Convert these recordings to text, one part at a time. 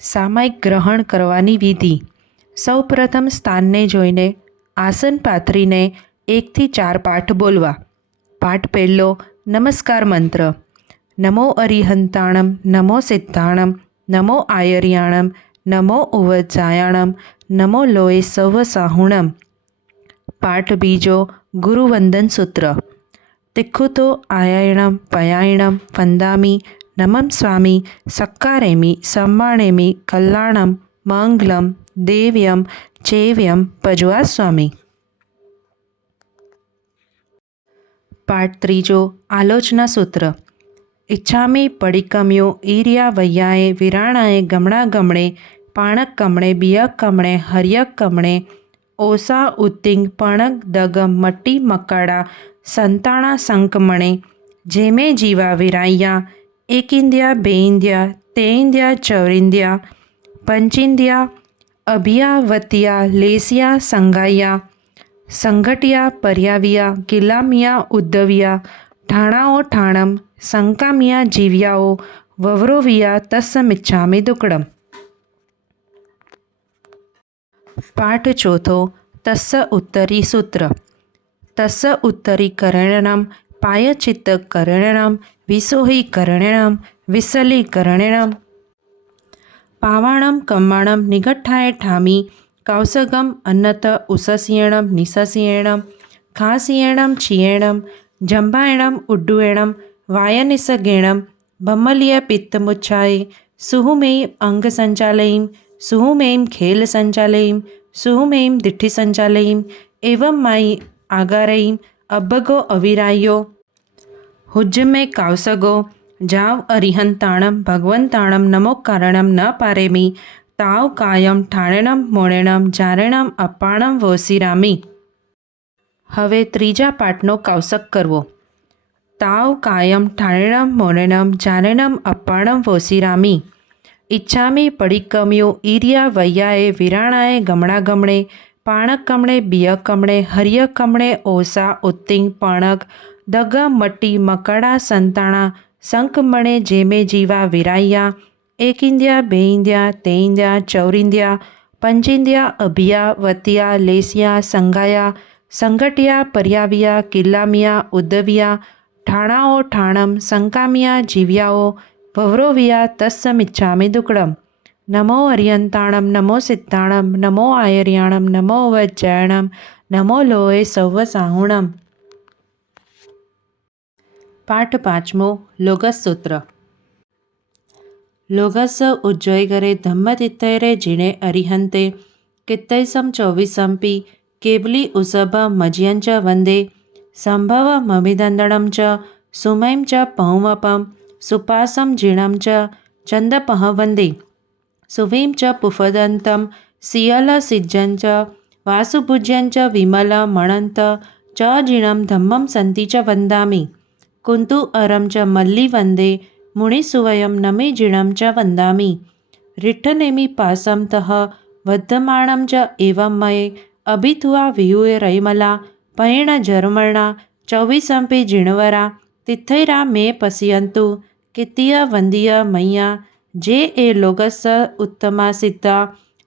સામાયિક ગ્રહણ કરવાની વિધિ. સૌપ્રથમ સ્થાનને જોઈને આસન પાથરીને એકથી ચાર પાઠ બોલવા. પાઠ પહેલો નમસ્કાર મંત્ર. નમો અરિહંતાણમ, નમો સિદ્ધાણમ, નમો આયર્યાણમ, નમો ઉવજાયાણમ, નમો લોય સવ સાહુણમ. પાઠ બીજો ગુરુવંદન સૂત્ર. તિખુતો આયાયણમ, પયાયણમ, વંદામી નમમ સ્વામી સક્કારેમી સંવાણેમી કલ્યાણમ મંગલમ દેવ્યમ ચેવ્યમ પજવા સ્વામી પાઠ ત્રીજો આલોચના સૂત્ર ઈચ્છામી પડિકમ્યો ઈર્યા વૈયાએ વિરાણાએ ગમણા ગમણે પાણક કમણે બિયક કમણે હરિયક કમણે ઓસા ઉત્તિંગ પણક દગમ મટ્ટી મકાડા સંતાણા સંકમણે જેમે જીવા વિરાયા એකිંદ્યા બેઇંદ્યા તેઇંદ્યા ચૌરિંદ્યા પંચિંદ્યા અભિયાવતિયા લેસિયા સંગાયા સંઘટિયા પર્યાવિયા ગિલામિયા ઉદ્દવિયા ઠાણાઓ ઠાણમ સંકામિયા જીવ્યાઓ વવરોવિયા તસ્સમિચ્છામિ દુક્કડમ પાઠ ચોથો તસ્સ ઉત્તરી સૂત્ર તસ્સ વિસોહી પાયચિત્તકરણમ વિસલી વિસલીકરણમ પાવાણમ કમાણમ નિગઠ્ઠાએ ઠામી, કૌસગમ, અન્નત, ઉસસિયણમ, નિસસિયણમ, ખાસિયણમ, છિયણમ જંભાયણમ ઉડ્ડુએણમ વાયનિસગેણમ ભમલિય પિત્તમુચ્છાએ સુહુમેય અંગસંચાલયીમ, સુહુમેયમ ખેલ સંચાલયીમ સુહુમેયમ દિઠ્ઠિ સંચાલયીમ એવમ માઈ આગારયીમ અભગો અવિરાયો હુજ્જમે કાવસગો જાવ અરિહંતાણમ ભગવંતાણમ નમોકારણમ ન પારેમી તાવ કાયમ ઠાણેણમ મોણેણમ જારેણમ અપાણમ વોસિરામી હવે ત્રીજા પાઠનો કૌશક કરવો તાવ કાયમ ઠાણેણમ મોણેણમ જારેણમ અપાણમ વોસિરામી ઈચ્છામી પડિકમ્યો ઈર્યા વૈયાએ વિરાણાએ ગમણા ગમણે પાણક કમણે બિય કમણે હર્ય કમણે ઓસા ઉત્તિંગ પણક દગ મટ્ટી મકડા સંતાણા, સંકમણે જેમે જીવા વિરાયા એකිંદ્યા બેઇંદ્યા, તેઇંદ્યા, ચૌરિંદ્યા પંચિંદ્યા અભિયા, વતિયા, લેસિયા, સંગાયા, સંગટિયા, પર્યાવિયા, કિલ્લામિયા, ઉદ્દવિયા ઠાણાઓ ઠાણમ, સંકામિયા, જીવ્યાઓ ભવરોવિયા તસ્સમિચ્છામિ દુકડમ. નમો અર્યંતાણમ, નમો સિદ્ધાણમ, નમો આયર્યાણમ, નમો વજ્જાયણમ નમો લોય સૌવ સાહુણમ પાઠ પાંચમો લોગસ સૂત્ર લોગસ ઉજ્જયગરે ધમ્મતિત્તૈરે જીણે અરિહંતે કિત્તૈસમ ચોવીસંપી કેબલી ઉસભ મજ્યંચ વંદે સંભવ મમિદંડણમ ચ સુમૈં ચ પહુમપમ સુપાસમ જીણમ ચ ચંદપહ વંદે સુવીಂ ચ પુફદંતમ સિયલ સિજ્જં ચ વાસુભુજ્યં ચ વિમલ મણંત ચ જીણમ ધમ્મમ સંતિ ચ વંદામિ कुन्तु अरं च मल्ली वंदे मुनिसुवयं नमे जिणं च वन्दामि। रिट्ठनेमि पासम तह वद्धमाणं च एवं मये अभिथुवा वियूय रैमला पयेण झर्मणा चौविसम्पि जिणवरा तिथैरा मे पश्यन्तु कितिय वन्दीय मय्या जे ए लोगस उत्तमा सिद्धा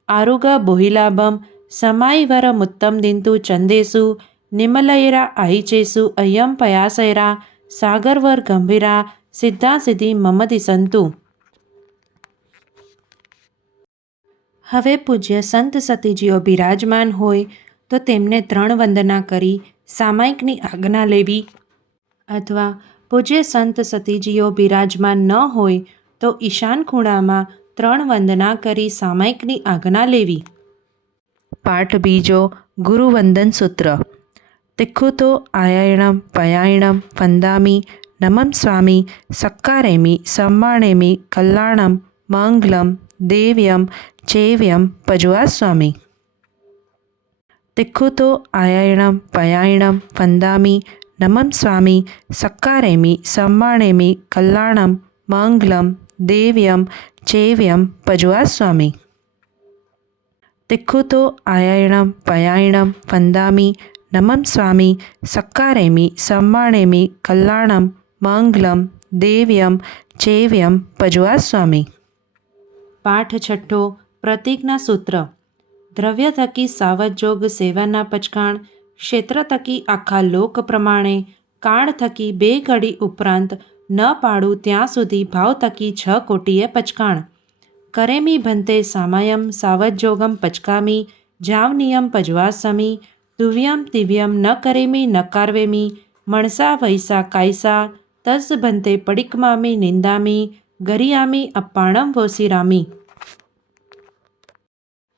आरुग बोहिलाभम समायवर मुत्तम दिंतु चन्देषु निमलैरा आयिचेषु अयं पयासैरा સાગરવર ગંભીરા સિદ્ધા સિદ્ધિ મમ સંતુ હવે પૂજ્ય સંત સતીજીઓ બિરાજમાન હોય તો તેમને ત્રણ વંદના કરી સામાયિકની આજ્ઞા લેવી. અથવા પૂજ્ય સંત સતીજીઓ બિરાજમાન ન હોય તો ઈશાન ખૂણામાં ત્રણ વંદના કરી સામાયિકની આજ્ઞા લેવી. પાઠ બીજો ગુરુવંદન સૂત્ર. તિખુતો આયાયણમ પયાયણમ વંદામી નમમ સ્વામી સક્કારેમી સંવાણેમી કલ્યાણમ મંગલમ દેવ્યમ ચેવ્યમ પજવા સ્વામી તિખુતો આયાયણમ પયાયણમ વંદામી નમમ સ્વામી સક્કારેમી સંવાણેમી કલ્યાણમ મંગલમ દેવ્યમ ચેવ્યમ પજવા સ્વામી તિખુતો આયાયણમ પયાયણમ વંદામી નમમ સ્વામી સક્કારેમી સંવાણેમી કલ્યાણમ મંગલમ દેવ્યમ ચેવ્યમ પજવા સ્વામી પાઠ છઠ્ઠો પ્રતિજ્ઞા સૂત્ર દ્રવ્ય થકી સાવજોગ સેવાના પચકાણ ક્ષેત્ર થકી આખા લોક પ્રમાણે કાળ થકી બે ઘડી ઉપરાંત ન પાડું ત્યાં સુધી ભાવ થકી છ કોટીએ પચકાણ કરેમી ભંતે સામાયમ સાવજોગમ પચકામી જાવ નિયમ પજવાસમી તુવ્યમ તિવ્યમ ન કરેમી નકારવેમી મણસા, વૈસા, કાયસા, તસ ભંતે પડિકમામી, નિંદામી, ગરિયામી, અપ્પાણમ વોસિરામી.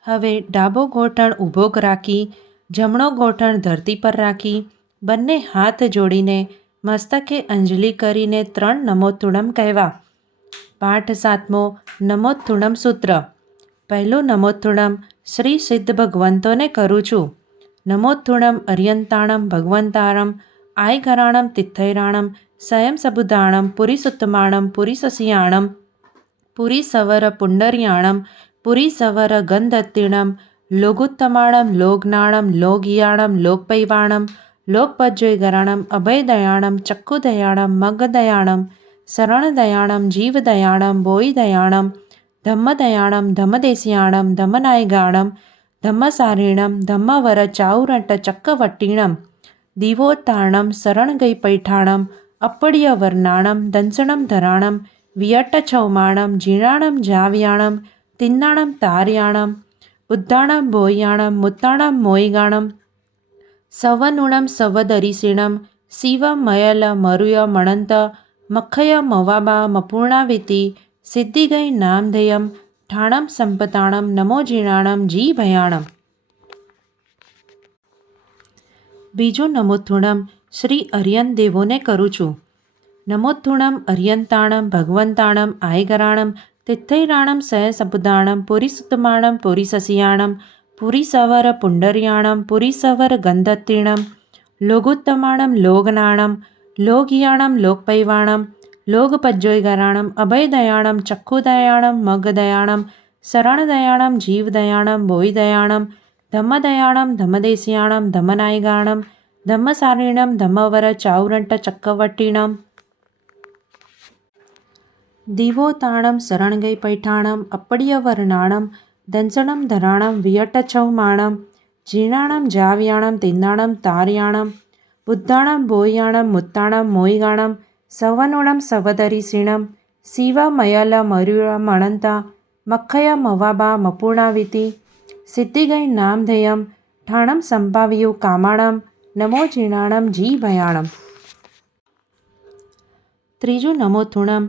હવે ડાબો ગોઠણ ઊભો રાખી, જમણો ગોઠણ ધરતી પર રાખી, બંને હાથ જોડીને મસ્તકે અંજલિ કરીને ત્રણ નમોતુણમ કહેવા. પાઠ સાતમો નમોતુણમ સૂત્ર. પહેલું નમોતુણમ શ્રી સિદ્ધ ભગવંતોને કરું છું. नमोत्थुणम् अर्यन्ताणं भगवन्तारम् आयकराणं तिथैराणं स्वयं सबुदाणं पुरिसुत्तमाणं पुरिसस्याणं पुरिसवरपुण्डर्याणं पुरिसवरगन्धत्तिणं लोगुत्तमाणं लोग्नाणं लोगियाणं लोक्पैर्वाणं लोग्पज्वयघराणम् अभयदयाणं चक्कुदयाणं मग्दयाणं शरणदयाणं जीवदयाणं भोयिदयाणं धम्मदयाणं धमदेशियाणं धमनायगाणं ധമ്മസാരിണം ധമ്മവര ചാവുരട്ട ചക്കവട്ടീണം ദിവോത്താണം ശരണഗൈ പൈഠാണം അപ്പടിയവർണാണം ദംസണം ധരാണം വിയട്ട ചൗമാണം ജീണാണം ജാവ്യാണം തിന്നാണം താര്യാണം ഉദ്ധാണം ഭോയാണം മുത്താണം മോയിഗാണം ಸವನುಣಂ ಸವದರಿಸಿಣಂ ಶಿವ ಮಯಲ ಮರುಯ ಮಣಂತ ಮಖಯ ಮವಾಮ ಮಪೂರ್ಣಾವಿತಿ ಸಿದ್ಧಿಗೈ ನಾಮಧೇಯಂ ઠાણમ સંપતાણમ નમો જીણાણમ જી ભયાણમ બીજું નમોથુણમ શ્રી અર્યન દેવોને કરું છું નમોથુણમ અર્યંતાણમ ભગવંતાણમ આયગરાણમ તિથૈરાણમ સયસબુદાણમ પુરીસુતમાણમ પુરીસસિયાણમ પુરીસવર પુંડર્યાણમ પુરીસવર ગંધત્રીણમ લોગોત્તમાણમ લોગનાણમ લોગિયાણમ લોકપૈવાણમ ലോകപജ്ജോയ്കരാണം അഭയദയാണം ചക്ഷുദയാണം മഗ്ഗദയാണം ശരണദയാണം ജീവദയാണം ഭോയിദയാണം ധമ്മദയാണം ധമ്മദേശിയാണം ധമ്മനായികാണം ധമ്മസാരീണം ധമ്മവര ചാവുരണ്ട ചക്കവട്ടീണം. ദിവോതാണം ശരൺഗൈ പൈഠാണം അപ്പടിയവർണാണം ദൻസണം ധരാണം വിയട്ടച്ചൗമാണം ജീണാണം ജാവ്യാണം തിന്നാണം താരിയാണം ബുദ്ധാണം ബോയാണം മുത്താണം മോയികാണം બોયાણમ મુત્તાણમ મોયગાણમ શિવ મયલ શિવમયલ મરુળમણંતા મખય મવાબા મપૂર્ણાવિતિ સિદ્ધિગೈ નામધેયમ, ઠાણમ સંભાવ્યું કામાણમ, નમો જીણાણમ જી ભયાણમ ત્રીજું નમોથુણમ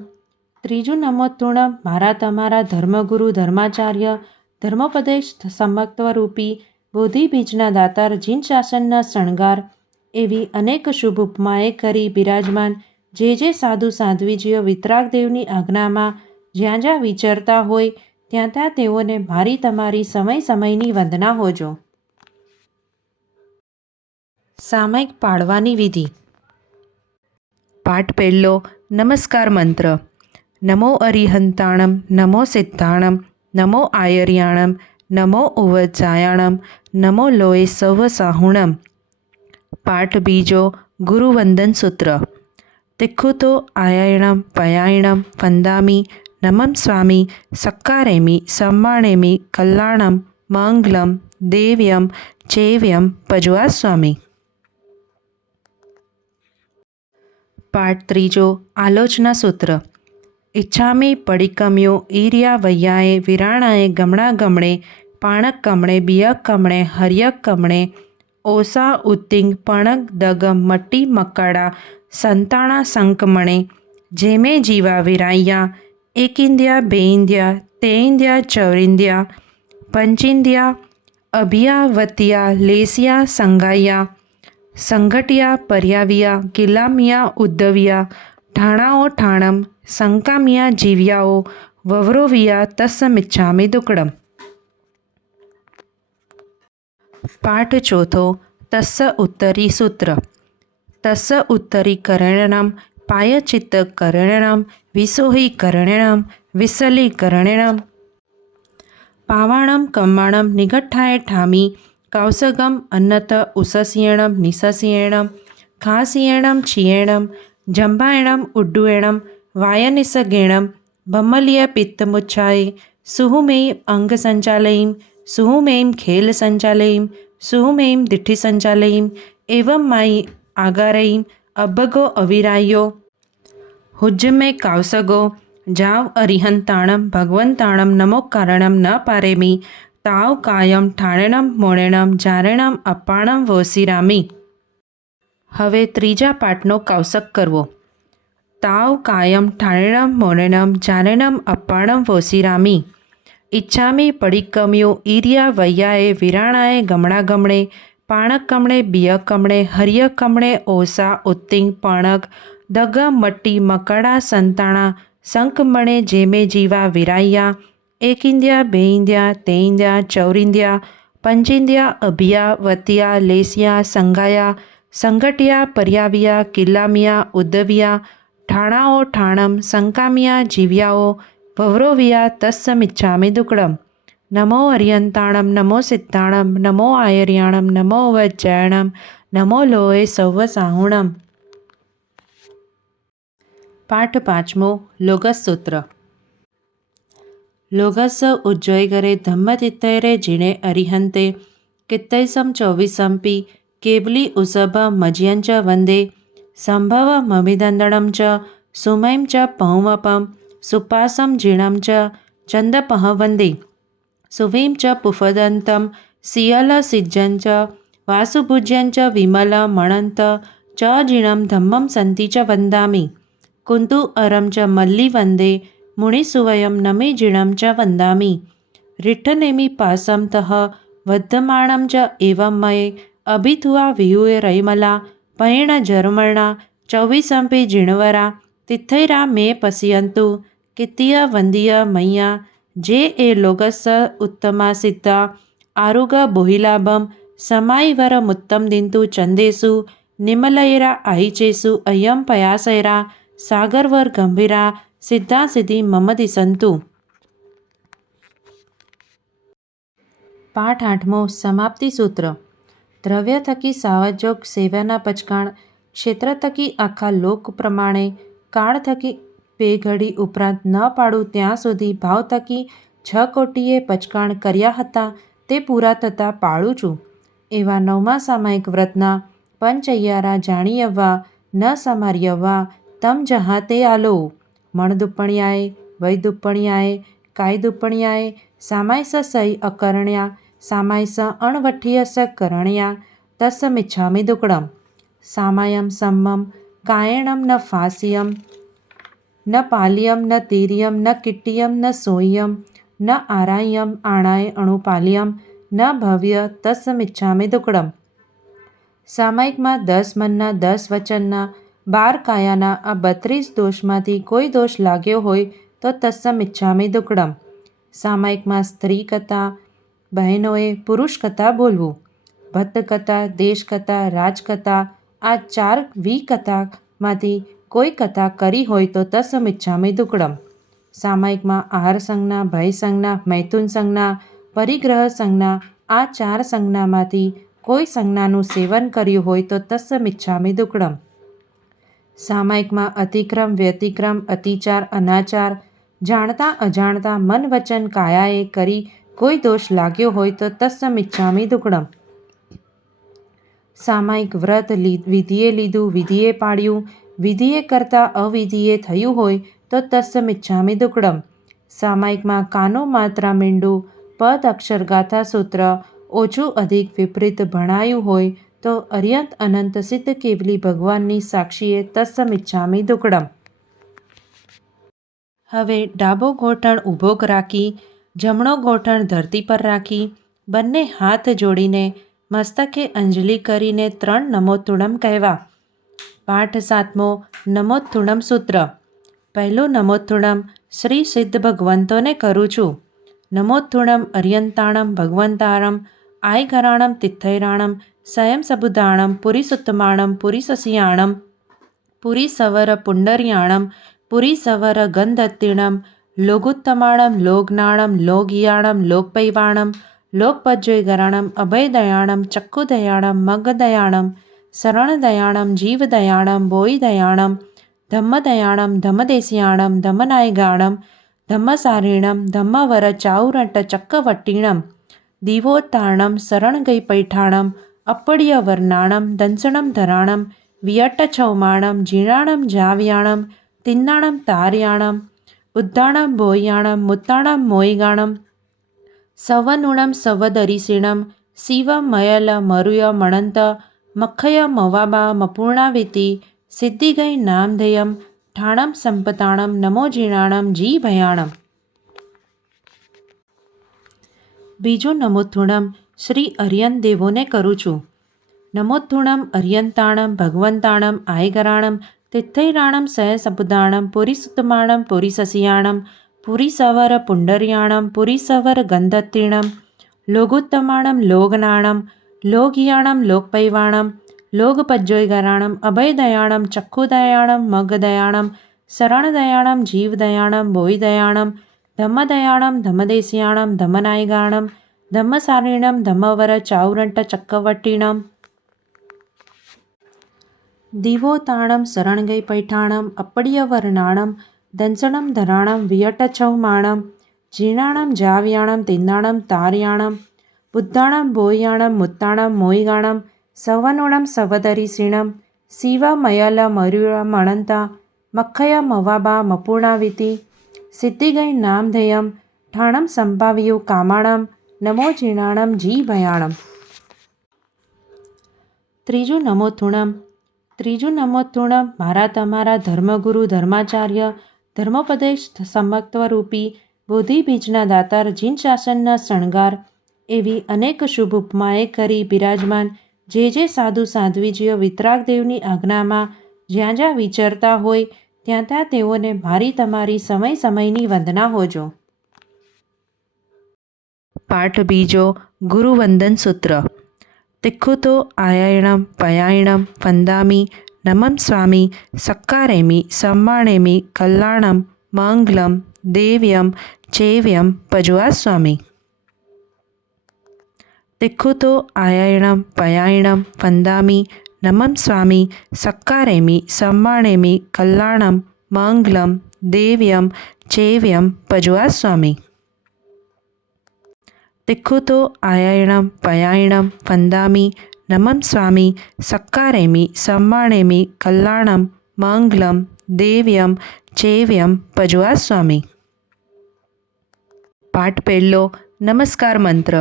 ત્રીજું નમોથુણમ મારા તમારા ધર્મગુરુ ધર્માચાર્ય, ધર્મોપદેશ સમત્વરૂપી, બોધિબીજના દાતાર જીન શાસનના શણગાર, એવી અનેક શુભ ઉપમાએ કરી બિરાજમાન જે જે સાધુ સાધ્વીજીઓ વિતરાગદેવની આજ્ઞામાં જ્યાં જ્યાં વિચરતા હોય, ત્યાં ત્યાં તેઓને મારી તમારી સમય સમયની વંદના હોજો. સામયિક પાડવાની વિધિ. પાઠ પહેલો, નમસ્કાર મંત્ર. નમો અરિહંતાણમ, નમો સિદ્ધાણમ, નમો આયર્યાણમ, નમો ઉવજાયાણમ નમો લોય સવ સાહુણમ પાઠ બીજો, ગુરુવંદન સૂત્ર. તિખુતો આયાયણમ પયાયણમ வந்தாமி નમમ સ્વામી સક્કારેમી સંવાણેમી કલ્યાણમ મંગલમ દેવ્યમ ચેવ્યમ પજવા સ્વામી પાઠ ત્રીજો આલોચના સૂત્ર ઈચ્છામી પડિકમ્યો ઈર્યા વૈયાએ વિરાણાએ ગમણા ગમણે પાણક કમણે બિયક કમણે હરિયક કમણે ઓસા ઉત્તિંગ પણક દગમ મટ્ટી મકડા संता संकमणे जेमें जीवा विराइया एकिंदिया बेइंदिया तेइंदिया चौरिंदिया पंचिंदिया अभिया वतिया लेसिया संगाइया संघटिया परियाविया गिलामिया उद्दविया ठाणाओ ठाणम संकामिया जीवियाओ ववरोविया तस मिच्छा दुकड़म पाठ चौथो तस्स उत्तरी सूत्र तस्य उत्तरीकरणं पायचित्तकरणं विसोहीकरणं विसलीकरणं पावाणं कम्माणं निगठाय ठामि कौसगम् अन्नत उससीयणं निससीयणं खासीयणं क्षीयणं जम्भायणम् उड्डुयणं वायनिसगेणं बम्मलिय पित्तमुच्छाय सुहुमेयम् अङ्गसञ्चालयीं सुहुमेयं खेलसञ्चालयीं सुहुमेयं दिठिसञ्चालयीं एवं मायि આગારયીમ અભ્ભગો અવિરાયો. હુજમે કાવસગો જાવ અરિહંતાણમ ભગવંતાણમ નમોકારણમ ન પારેમી. તાવ કાયમ ઠાણેણમ મોણેણમ જારેણમ અપ્પાણમ વોસિરામી. હવે ત્રીજા પાઠનો કૌશક કરવો. તાવ કાયમ ઠાણેણમ મોણેણમ જારેણમ અપ્પાણમ વોસિરામી. ઈચ્છામી પડિકમ્યો ઈર્યા વૈયાએ વિરાણાએ ગમણા ગમણે પાણક કમણે બિય કમણે હર્ય કમણે ઓસા, ઉત્તિંગ, પણક, દગ, મટ્ટી, મકડા, સંતાણા શંકમણે જેમે જીવા, વિરાયા એકિંદ્યા બેઇંદ્યા તેઇંદ્યા ચૌરિંદ્યા પંચિંદ્યા અભિયા, વતિયા, લેસિયા, સંગાયા, સંગટિયા, પર્યાવિયા, કિલ્લામિયા, ઉદ્દવિયા, ઠાણાઓ, ઠાણમ, સંકામિયા, જીવ્યાઓ, ભવરોવિયા, તસ્સમિચ્છામિ દુક્કડમ નમો અરિયંતાણમ નમો સિદ્ધાણમ નમો આયર્યાણમ નમો વજ્જયણમ નમો લોએ સૌવ સાહુણમ પાઠ પાંચમો લોગસ સૂત્ર લોગસ ઉજ્જયગરે ધમ્મતિત્તૈરે જીણે અરિહંતે કિત્તૈસમ ચોવીસંપી કેબલી ઉસભ મજ્યં ચ વંદે સંભવ મમિદંદણમ ચ સુમૈમ ચ પૌમપમ સુપાસમ જીણમ ચ ચંદપહ વંદે સુવીಂ ચ પુફદન્तं સિયલસિજ્જં ચ વાસુભુજ્યં ચ વિમલ મણંત ચ જીણં ધમ્મં સંતિ ચ વંદામિ કુંતુ અરં ચ મલ્લી વંદે મુનિસુવયં નમે જીણં ચ વંદામિ રિઠ્ઠનેમિ પાસં તઃ વદ્ધમાણં ચ એવં મયે અભિથુઆ વિયુએ રૈમલા પૈણ જર્મણા ચૌવીસંપે જીણવરા તિથૈરા મે પશ્યંતુ કિત્તિય વંદિય મય્યા જે એ લોગસ્સ ઉત્તમા સિદ્ધા આરુગ બોહિલાભમ, સમાઈવર મુત્તમ દિંતુ ચંદેસુ, નિમલયરા આઈચેસુ અયમ પયાસૈરા, સાગરવર ગંભીરા સિદ્ધા સિદ્ધિ મમ દિશંતુ પાઠ આઠમો, સમાપ્તિ સૂત્ર. દ્રવ્ય થકી સાવજોગ સેવાના પચકાણ, ક્ષેત્ર થકી આખા લોક પ્રમાણે, કાળ થકી બે ઘડી ઉપરાંત ન પાડું ત્યાં સુધી ભાવ તકી છ કોટીએ પચકાણ કર્યા હતા, તે પૂરા થતાં પાળું છું. એવા નવમા સામાયિક વ્રતના પંચૈયારા જાણીયવા, ન સમાર્યવા, તમ જહાં તે આલો. મણદુપ્પણિયાએ વૈદુપ્પણિયાએ કાયદુપણિયાએ, સામાયસ સૈ અકરણ્યા, સામાયસ અણવઠ્ઠિયસ કરણ્યા તસ્મિચ્છામિ દુકડમ. સામાયમ સમ્મમ કાયણમ ન ફાસ્યમ ન પાલિયમ, ન તિરિયમ, ન કિટ્ટિયમ, ન સોયમ ન આરાયમ આણાય, અણુપાલિયમ, ન ભવ્ય તસ્સમિચ્છામિ દુકડમ. સામાયિકમાં દસ મનના, દસ વચનના, બાર કાયાના આ બત્રીસ દોષમાંથી કોઈ દોષ લાગ્યો હોય તો તસ્સમિચ્છામિ દુકડમ. સામાયિકમાં સ્ત્રી કથા, બહેનોએ પુરુષ કથા બોલવું. ભટ્ટ કથા દેશકથા રાજકથા આ ચાર વિકથામાંથી કોઈ કથા કરી હોય તો તસમિચ્છામી દુક્કડમ સામાયિકમાં આહાર સંજ્ઞા, ભય સંજ્ઞા, મૈથુન સંજ્ઞા, પરિગ્રહ સંજ્ઞા, આ ચાર સંજ્ઞામાંથી કોઈ સંજ્ઞાનું સેવન કર્યું હોય તો તસ્સમિચ્છામિ દુક્કડમ સામાયિકમાં અતિક્રમ, વ્યતિક્રમ, અતિચાર, અનાચાર, જાણતા અજાણતા મન વચન કાયાએ કરી કોઈ દોષ લાગ્યો હોય તો તસ્સમિચ્છામિ દુક્કડમ સામાયિક વ્રત વિધિએ લીધું, વિધિએ પાડ્યું વિધિએ કરતાં અવિધિએ થયું હોય તો તસ્સમિચ્છામિ દુકડમ. સામાયિકમાં કાનો માત્રા મીંડું, પદ અક્ષરગાથા સૂત્ર, ઓછું અધિક વિપરીત ભણાયું હોય તો અર્યંત અનંત સિદ્ધ કેવલી ભગવાનની સાક્ષીએ તસ્સમિચ્છામિ દુકડમ. હવે ડાબો ગોઠણ ઊભો રાખી, જમણો ગોઠણ ધરતી પર રાખી, બંને હાથ જોડીને મસ્તકે અંજલિ કરીને ત્રણ નમોતુણમ કહેવા. પાઠ સાતમો નમોત્થુણમ સૂત્ર. પહેલું નમોત્થુણમ શ્રી સિદ્ધ ભગવંતોને કરું છું. નમોત્થુણમ અર્યંતાણમ ભગવંતાણમ આયગરાણમ તિથૈરાણમ સ્વયં સબુદાણમ, પુરીસુત્તમાણમ, પુરીસસિયાણમ પુરીસવર પુંડરિયાણમ પુરીસવર ગંધત્તિણમ લોગુત્તમાણમ, લોગનાણમ, લોગિયાણમ, લોકપૈવાણમ, લોકપજ્જયગરાણમ, અભયદયાણમ ચક્કુદયાણમ મગદયાણમ शरणदयाणं जीवदयाणं भोयिदयाणं धम्मदयाणं धमदेश्याणं धमनायगाणं धम्मसारिणं धर्मवरचाौरटचकवटिणं दिवोत्तारणं शरणगैपैठाणम् अप्पड्यवर्णाणं दंशनं धराणं वियट्टछौमाणं जीर्णाणं जाव्याणं तिन्नाणं तार्याणं बुद्धाणं भोयाणं मुत्ताणं मोयिगाणं सवनुणं सवदरिषिणं शिवमयलमरुयमणन्त મખય મવાબા મપૂર્ણાવિતિ સિદ્ધિગઈ નામધેયમ ઠાણમ સંપતાણમ નમો જીણાણમ જી ભયાણમ બીજું નમોથુણમ શ્રી અર્યન દેવોને કરું છું. નમોથુણમ અર્યંતાણમ ભગવંતાણમ આયગરાણમ તિથૈરાણમ સહસપુદાણમ પુરીસુતમાણમ પુરીસસિયાણમ પુરીસવર પુંડરિયાણમ પુરીસવર ગંધત્રીણમ લોગોત્તમાણમ લોગનાણમ लोकयाणं लोकपैवाणं लोकपज्जोयगराणं अभयदयाणं चक्षुदयाणं मग्गदयाणं शरणदयाणं जीवदयाणं भोयिदयाणं धम्मदयाणं धम्मदेशीयाणं धम्मनायगाणं धम्मसारिणं धम्मवर चाவுரண்டச்சக்கவட்டினம் திவோதானம் சரணங்கை பைட்டானம் அப்படியவர்ணானம் தஞ்சனம் தராணம் வியட்டச்சௌமானம் ஜீணானம் ஜாவியானம் தின்னானம் தாரியானம் બુદ્ધાણમ ભોયાણમ મુત્તાણમ મોયગાણમ સવનુણમ સવદરિસીણમ શિવમયલ મરુય મણંતા મખય મવાબા મપૂર્ણાવિતિ સિદ્ધિગૈ નામધેયમ ઠાણમ સંભાવ્યું કામાણમ નમો જીણાણમ જી ભયાણમ ત્રીજું નમોથુણમ ત્રીજું નમોથુણમ મારા તમારા ધર્મગુરુ ધર્માચાર્ય ધર્મોપદેશ સમત્વરૂપી બોધિબીજના દાતાર જીન શાસનના શણગાર એવી અનેક શુભ ઉપમાએ કરી બિરાજમાન. જે જે સાધુ સાધ્વીજીઓ વિતરાગદેવની આજ્ઞામાં જ્યાં જ્યાં વિચરતા હોય, ત્યાં ત્યાં તેઓને મારી તમારી સમય સમયની વંદના હોજો. પાઠ બીજો, ગુરુવંદન સૂત્ર. તિખુતો આયાયણમ પયાયણમ વંદામી નમમ સ્વામી સક્કારેમી સમ્માણેમી કલ્યાણમ મંગલમ દેવ્યમ ચેવ્યમ પજવા સ્વામી. તિખુતો આયાયણમ પયાયણમ વંદામી નમમ સ્વામી સક્કારેમી સંવાણેમી કલ્યાણમ મંગલમ દેવ્યમ ચેવ્યમ પજવા સ્વામી તિખુતો આયાયણમ પયાયણમ વંદામી નમમ સ્વામી સક્કારેમી સંવાણેમી કલ્યાણમ મંગલમ દેવ્યમ ચેવ્યમ પજવા સ્વામી પાઠ પહેલો નમસ્કાર મંત્ર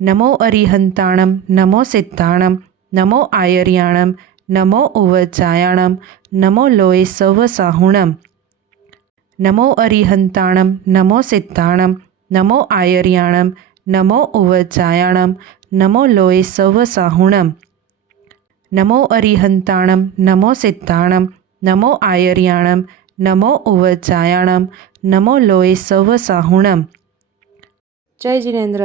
નમો અરિહંતાણમ નમો સિદ્ધાણમ નમો આયર્યાણમ નમો ઉવજાયાણમ નમો લોય સવસાહુણમ નમો અરિહંતાણમ નમો સિદ્ધાણમ નમો આયર્યાણમ નમો ઉવજાયાણમ નમો લોય સવસાહુણમ નમો અરિહંતાણમ નમો સિદ્ધાણમ નમો આયર્યાણમ નમો ઉવજાયાણમ નમો લોય સવસાહુણમ જય જિનેન્દ્ર